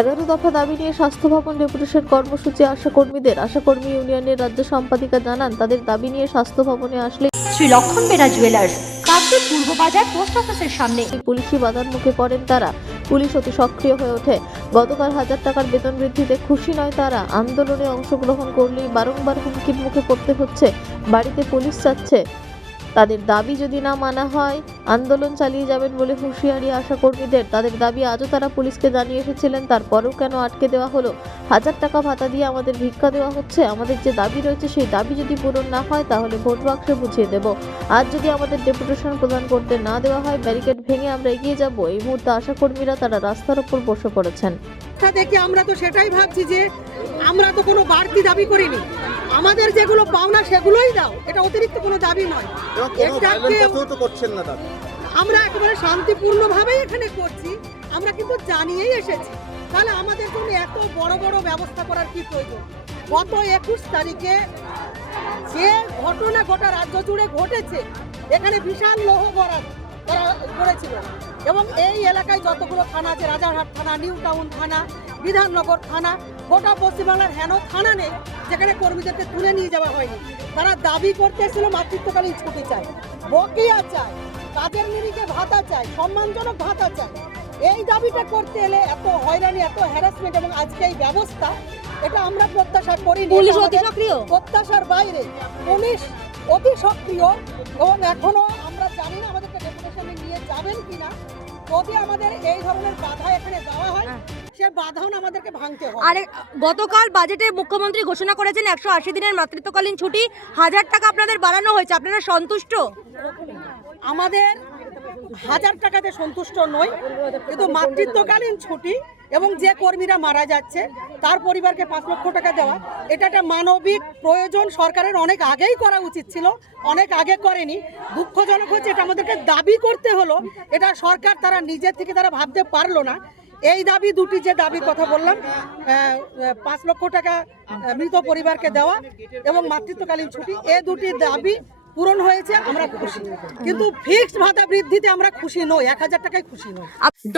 এগারো দফা দাবি নিয়ে স্বাস্থ্য ভবন ডেপুটেশন কর্মসূচি আশাকর্মীদের। আশাকর্মী ইউনিয়নের রাজ্য সম্পাদিকা জানান তাদের দাবি নিয়ে স্বাস্থ্য ভবনে আসলে শ্রী লক্ষণ বেরা জুয়েলার্স কাকদ্বীপ পূর্ব বাজার পোস্ট অফিসের সামনে। পুলিশি বাধার মুখে পড়েন তারা। পুলিশ অতি সক্রিয় হয়ে ওঠে। গতকাল হাজার টাকার বেতন বৃদ্ধিতে খুশি নয় তারা। আন্দোলনে অংশগ্রহণ করলেই বারংবার হুমকির মুখে পড়তে হচ্ছে। বাড়িতে পুলিশ যাচ্ছে। তাদের দাবি যদি না মানা হয়, আন্দোলন চালিয়ে যাবেন বলে হুঁশিয়ারি আশাকর্মীদের তাদের দাবি আজও তারা পুলিশকে জানিয়ে এসেছিলেন, তারপরেও কেন আটকে দেওয়া হলো? হাজার টাকা ভাতা দিয়ে আমাদের ভিক্ষা দেওয়া হচ্ছে, আমাদের যে দাবি রয়েছে সেই দাবি যদি পূরণ না হয়, তাহলে ভোট বাক্সে বুঝিয়ে দেব। আজ যদি আমাদের ডেপুটেশন প্রদান করতে না দেওয়া হয়, ব্যারিকেড ভেঙে আমরা এগিয়ে যাব। এই মুহূর্তে আশাকর্মীরা তারা রাস্তার উপর বসে পড়েছেন। দেখে, আমরা তো সেটাই ভাবছি যে আমরা তো কোনো বাড়তি দাবি করিনি। আমাদের যেগুলো পাওনা সেগুলোই দাও। এটা অতিরিক্ত কোনো দাবি নয়। করছেন না দাদা। আমরা একেবারে শান্তিপূর্ণভাবেই এখানে করছি। আমরা কিন্তু জানিয়েই এসেছি। তাহলে আমাদের জন্য এত বড় বড় ব্যবস্থা করার কি প্রয়োজন? গত একুশ তারিখে যে ঘটনা গোটা রাজ্য জুড়ে ঘটেছে এখানে বিশাল লৌহ বরাদ তারা করেছিল। এবং এই এলাকায় যতগুলো থানা আছে রাজারহাট থানা নিউ টাউন থানা বিধাননগর থানা গোটা পশ্চিমবাংলার হেন থানা নেই যেখানে কর্মীদেরকে তুলে নিয়ে যাওয়া হয়নি। তারা দাবি করতে এসেছিল মাতৃত্বকালীন ছুটি চায় বকেয়া চায় কাজের নিরিখে ভাতা চায় সম্মানজনক ভাতা চায় এই দাবিটা করতে এলে এত হয়রানি এত হ্যারাসমেন্ট এবং আজকে এই ব্যবস্থা এটা আমরা প্রত্যাশা করি প্রত্যাশার বাইরে পুলিশ অতি সক্রিয় এবং এখনও আমরা জানি না আমাদেরকে ডেপুটেশনে নিয়ে যাবেন কিনা যদি আমাদের এই ধরনের বাধা এখানে দেওয়া হয়। সে বাধাও আমাদেরকে ভাঙতে হবে। আরে গতকাল বাজেটে মুখ্যমন্ত্রী ঘোষণা করেছেন একশো আশি দিনের মাতৃত্বকালীন ছুটি। হাজার টাকা আপনাদের বাড়ানো হয়েছে আপনারা সন্তুষ্ট? আমাদের হাজার টাকাতে সন্তুষ্ট নই। কিন্তু মাতৃত্বকালীন ছুটি এবং যে কর্মীরা মারা যাচ্ছে, তার পরিবারকে পাঁচ লক্ষ টাকা দেওয়া, এটা একটা মানবিক প্রয়োজন। সরকারের অনেক আগেই করা উচিত ছিল, অনেক আগে করেনি। দুঃখজনক হচ্ছে এটা আমাদেরকে দাবি করতে হলো, এটা সরকার তারা নিজের থেকে তারা ভাবতে পারল না। এই দাবি দুটি যে দাবির কথা বললাম পাঁচ লক্ষ টাকা মৃত পরিবারকে দেওয়া এবং মাতৃত্বকালীন ছুটি, এ দুটি দাবি পূরণ হয়েছে, আমরা খুশি। কিন্তু ফিক্সড ভাতা বৃদ্ধিতে আমরা খুশি নই, এক হাজার টাকায় খুশি নই।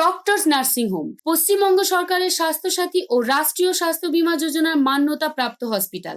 ডক্টরস নার্সিং হোম পশ্চিমবঙ্গ সরকারের স্বাস্থ্যসাথী ও রাষ্ট্রীয় স্বাস্থ্য বীমা যোজনার মান্যতা প্রাপ্ত hospital